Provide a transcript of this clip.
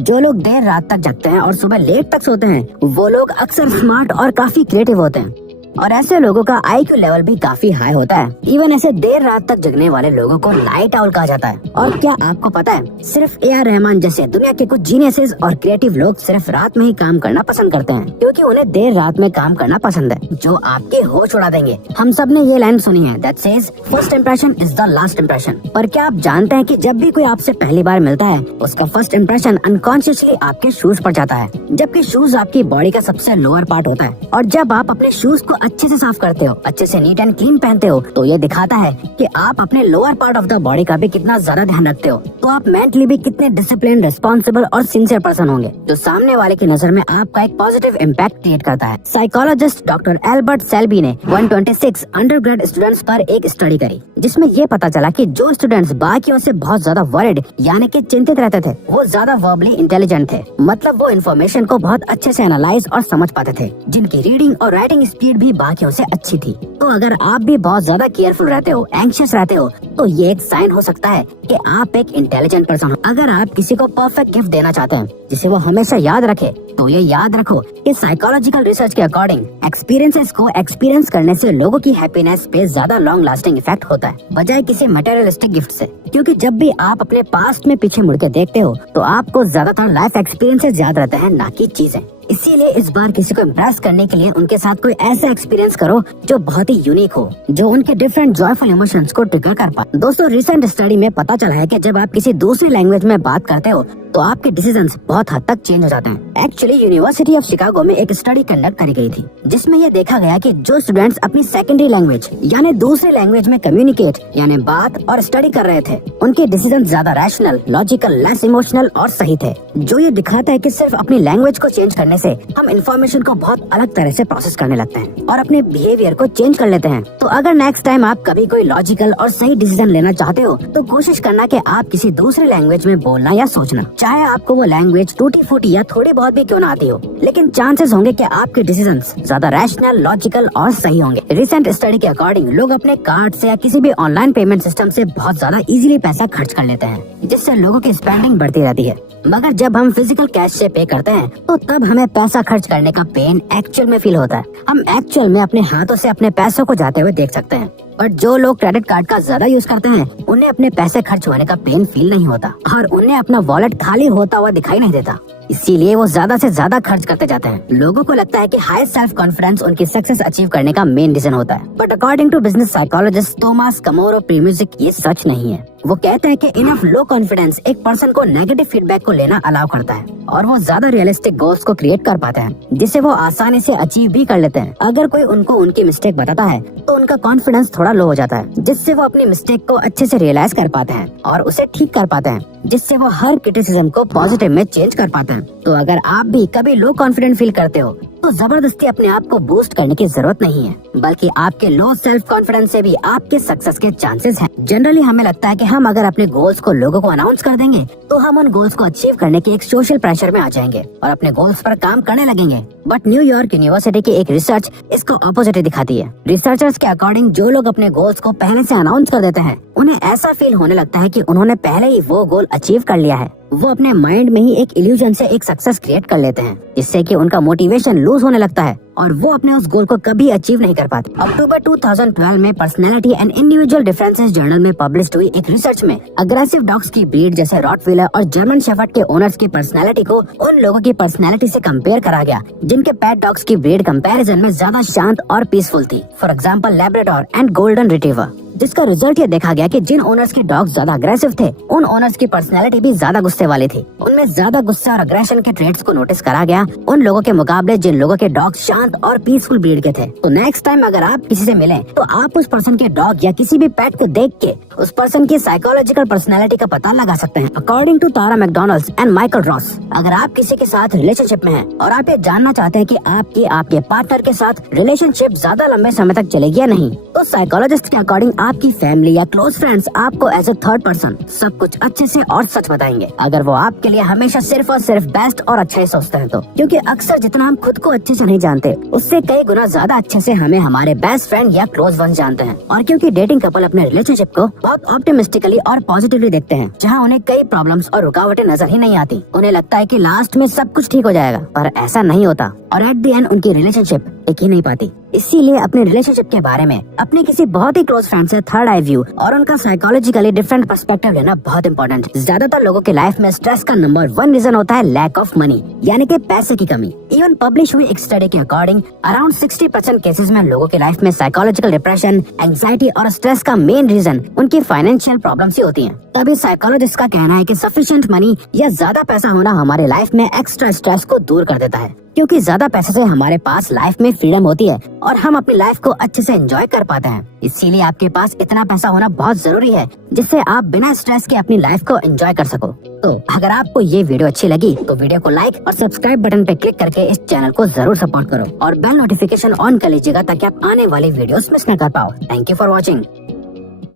जो लोग देर रात तक जगते हैं और सुबह लेट तक सोते हैं, वो लोग अक्सर स्मार्ट और काफी क्रिएटिव होते हैं और ऐसे लोगों का IQ लेवल भी काफी हाई होता है। इवन ऐसे देर रात तक जगने वाले लोगों को नाइट आउल कहा जाता है। और क्या आपको पता है, सिर्फ AR रहमान जैसे दुनिया के कुछ जीनियसेस और क्रिएटिव लोग सिर्फ रात में ही काम करना पसंद करते हैं, क्योंकि उन्हें देर रात में काम करना पसंद है, जो आपके होश उड़ा देंगे। हम सब ने ये लाइन सुनी है, that says first impression is the last impression. पर क्या आप जानते हैं कि जब भी कोई आपसे पहली बार मिलता है, उसका फर्स्ट इंप्रेशन अनकॉन्शियसली आपके शूज पर जाता है, जबकि शूज आपकी बॉडी का सबसे लोअर पार्ट होता है। और जब आप अपने शूज को अच्छे से साफ करते हो, अच्छे से नीट एंड क्लीन पहनते हो, तो ये दिखाता है कि आप अपने lower part of the body का भी कितना ज्यादा ध्यान रखते हो। तो आप मेंटली भी कितने डिसिप्लिन, रिस्पॉन्सिबल और सिंसियर पर्सन होंगे, जो सामने वाले की नजर में आपका एक पॉजिटिव इम्पैक्ट क्रिएट करता है। साइकोलॉजिस्ट डॉक्टर एल्बर्ट सेल्बी ने 126 अंडरग्रेड स्टूडेंट्स पर एक स्टडी करी, जिसमें ये पता चला कि जो स्टूडेंट्स बाकियों से बहुत ज्यादा वरिड यानी कि चिंतित रहते थे, वो ज्यादा वर्बली इंटेलिजेंट थे। मतलब वो इन्फॉर्मेशन को बहुत अच्छे से एनालाइज और समझ पाते थे, जिनकी रीडिंग और राइटिंग स्पीड भी बाकियों से अच्छी थी। तो अगर आप भी बहुत ज्यादा केयरफुल रहते हो, एंग्शियस रहते हो, तो ये एक साइन हो सकता है कि आप एक इंटेलिजेंट पर्सन हो। अगर आप किसी को परफेक्ट गिफ्ट देना चाहते हैं जिसे वो हमेशा याद रखे, तो ये याद रखो कि साइकोलॉजिकल रिसर्च के अकॉर्डिंग एक्सपीरियंसेस को एक्सपीरियंस करने से लोगों की हैप्पीनेस पे ज्यादा लॉन्ग लास्टिंग इफेक्ट होता है, बजाय किसी मटेरियलिस्टिक गिफ्ट से। क्योंकि जब भी आप अपने पास्ट में पीछे मुड़ के देखते हो, तो आपको ज्यादातर लाइफ एक्सपीरियंसेस याद रहते हैं, ना कि चीजें। इसीलिए इस बार किसी को इम्प्रेस करने के लिए उनके साथ कोई ऐसा एक्सपीरियंस करो जो बहुत ही यूनिक हो, जो उनके डिफरेंट जॉयफुल इमोशंस को ट्रिगर कर पाए। दोस्तों, रिसेंट स्टडी में पता चला है कि जब आप किसी दूसरी लैंग्वेज में बात करते हो, तो आपके डिसीजंस बहुत हद तक चेंज हो जाते हैं। एक्चुअली यूनिवर्सिटी ऑफ शिकागो में एक स्टडी कंडक्ट करी गई थी, जिसमें यह देखा गया कि जो स्टूडेंट्स अपनी सेकेंडरी लैंग्वेज यानी दूसरी लैंग्वेज में कम्युनिकेट यानी बात और स्टडी कर रहे थे, उनके डिसीजन ज्यादा रैशनल, लॉजिकल, लेस इमोशनल और सही थे। जो ये दिखाता है कि सिर्फ अपनी लैंग्वेज को चेंज करने से हम इन्फॉर्मेशन को बहुत अलग तरह से प्रोसेस करने लगते हैं और अपने बिहेवियर को चेंज कर लेते हैं। तो अगर नेक्स्ट टाइम आप कभी कोई लॉजिकल और सही डिसीजन लेना चाहते हो, तो कोशिश करना कि आप किसी दूसरी लैंग्वेज में बोलना या सोचना, चाहे आपको वो लैंग्वेज टूटी फूटी या थोड़ी बहुत भी क्यों ना आती हो, लेकिन चांसेस होंगे कि आपके डिसीजंस ज्यादा रैशनल, लॉजिकल और सही होंगे। रिसेंट स्टडी के अकॉर्डिंग लोग अपने कार्ड से या किसी भी ऑनलाइन पेमेंट सिस्टम से बहुत ज्यादा इजीली पैसा खर्च कर लेते हैं, जिससे लोगों की स्पेंडिंग बढ़ती रहती है। मगर जब हम फिजिकल कैश से पे करते हैं, तो तब हमें पैसा खर्च करने का पेन एक्चुअल में फील होता है। हम एक्चुअल में अपने हाथों से अपने पैसों को जाते हुए देख सकते हैं। और जो लोग क्रेडिट कार्ड का ज्यादा यूज करते हैं, उन्हें अपने पैसे खर्च होने का पेन फील नहीं होता और उन्हें अपना वॉलेट खाली होता हुआ दिखाई नहीं देता। इसीलिए वो ज्यादा से ज्यादा खर्च करते जाते हैं। लोगों को लगता है कि हाई सेल्फ कॉन्फिडेंस उनकी सक्सेस अचीव करने का मेन रीजन होता है, but according to business psychologist Tomas Chamorro Premuzic, ये सच नहीं है। वो कहते हैं कि इनफ लो कॉन्फिडेंस एक पर्सन को नेगेटिव फीडबैक को लेना अलाउ करता है और वो ज्यादा रियलिस्टिक गोल्स को क्रिएट कर पाते हैं, जिसे वो आसानी से अचीव भी कर लेते हैं। अगर कोई उनको उनकी मिस्टेक बताता है, तो उनका कॉन्फिडेंस थोड़ा लो हो जाता है, जिससे वो अपनी मिस्टेक को अच्छे से रियलाइज कर पाते हैं और उसे ठीक कर पाते हैं, जिससे वो हर क्रिटिसिज्म को पॉजिटिव में चेंज कर पाते हैं। तो अगर आप भी कभी लो कॉन्फिडेंट फील करते हो, तो जबरदस्ती अपने आप को बूस्ट करने की जरूरत नहीं है, बल्कि आपके लो सेल्फ कॉन्फिडेंस से भी आपके सक्सेस के चांसेस हैं। जनरली हमें लगता है कि हम अगर अपने गोल्स को लोगों को अनाउंस कर देंगे, तो हम उन गोल्स को अचीव करने के एक सोशल प्रेशर में आ जाएंगे और अपने गोल्स पर काम करने लगेंगे। बट न्यूयॉर्क यूनिवर्सिटी की एक रिसर्च इसको ऑपोजिट दिखाती है। रिसर्चर्स के अकॉर्डिंग जो लोग अपने गोल्स को पहले से अनाउंस कर देते हैं, उन्हें ऐसा फील होने लगता है कि उन्होंने पहले ही वो गोल अचीव कर लिया है। वो अपने माइंड में ही एक इल्यूजन से एक सक्सेस क्रिएट कर लेते हैं, जिससे कि उनका मोटिवेशन लूज होने लगता है और वो अपने उस गोल को कभी अचीव नहीं कर पाते। अक्टूबर 2012 में personality and individual differences journal में पब्लिश हुई एक रिसर्च में अग्रेसिव डॉग्स की ब्रीड जैसे रॉटवीलर और जर्मन शेफर्ड के ओनर्स की पर्सनैलिटी को उन लोगों की पर्सनैलिटी से कंपेयर करा गया जिनके पेट डॉग्स की ब्रीड कंपैरिजन में ज्यादा शांत और पीसफुल थी। For example Labrador and golden retriever, जिसका रिजल्ट ये देखा गया कि जिन ओनर्स के डॉग्स ज्यादा अग्रेसिव थे, उन ओनर्स की पर्सनैलिटी भी ज्यादा गुस्से वाली थी। उनमें ज्यादा गुस्सा और अग्रेशन के ट्रेट्स को नोटिस करा गया उन लोगों के मुकाबले जिन लोगों के डॉग्स शांत और पीसफुल ब्रीड के थे। तो नेक्स्ट टाइम अगर आप किसी से मिलें, तो आप उस पर्सन के डॉग या किसी भी पेट को देख के उस पर्सन की साइकोलॉजिकल पर्सनैलिटी का पता लगा सकते हैं। According to Tara McDonalds and Michael Ross, अगर आप किसी के साथ रिलेशनशिप में हैं और आप ये जानना चाहते हैं कि आपके पार्टनर के साथ रिलेशनशिप ज्यादा लंबे समय तक चलेगी या नहीं, तो साइकोलॉजिस्ट के अकॉर्डिंग आपकी फैमिली या क्लोज फ्रेंड्स आपको एज ए थर्ड पर्सन सब कुछ अच्छे से और सच बताएंगे, अगर वो आपके लिए हमेशा सिर्फ और सिर्फ बेस्ट और अच्छा ही सोचते हैं तो। क्योंकि अक्सर जितना हम खुद को अच्छे से नहीं जानते, उससे कई गुना ज्यादा अच्छे से हमें हमारे बेस्ट फ्रेंड या क्लोज वन जानते हैं। और क्योंकि डेटिंग कपल अपने रिलेशनशिप को बहुत ऑप्टिमिस्टिकली और पॉजिटिवली देखते हैं, जहाँ उन्हें कई प्रॉब्लम्स और रुकावटें नजर ही नहीं आती, उन्हें लगता है कि लास्ट में सब कुछ ठीक हो जाएगा, पर ऐसा नहीं होता और एट द एंड उनकी रिलेशनशिप टिक ही नहीं पाती। इसीलिए अपने रिलेशनशिप के बारे में अपने किसी बहुत ही क्लोज फ्रेंड से थर्ड आई व्यू और उनका साइकोलॉजिकली डिफरेंट पर्सपेक्टिव लेना बहुत इंपॉर्टेंट है। ज्यादातर लोगों के लाइफ में स्ट्रेस का नंबर 1 रीजन होता है लैक ऑफ मनी, यानी कि पैसे की कमी। इवन पब्लिश हुई एक स्टडी के अकॉर्डिंग अराउंड 60% केसेस में लोगों के लाइफ में साइकोलॉजिकल डिप्रेशन, एंग्जाइटी और स्ट्रेस का मेन रीजन उनकी फाइनेंशियल प्रॉब्लम्स ही होती हैं। तभी साइकोलॉजिस्ट का कहना है कि सफिशिएंट मनी या ज्यादा पैसा होना हमारे लाइफ में एक्स्ट्रा स्ट्रेस को दूर कर देता है, क्योंकि ज्यादा पैसे से हमारे पास लाइफ में फ्रीडम होती है और हम अपनी लाइफ को अच्छे से एंजॉय कर पाते हैं। इसीलिए आपके पास इतना पैसा होना बहुत जरूरी है, जिससे आप बिना स्ट्रेस के अपनी लाइफ को एंजॉय कर सको। तो अगर आपको ये वीडियो अच्छी लगी तो वीडियो को लाइक और सब्सक्राइब बटन पे क्लिक करके इस चैनल को जरूर सपोर्ट करो और बेल नोटिफिकेशन ऑन कर लीजिएगा, ताकि आप आने वाली वीडियोस मिस न कर पाओ। Thank you for watching.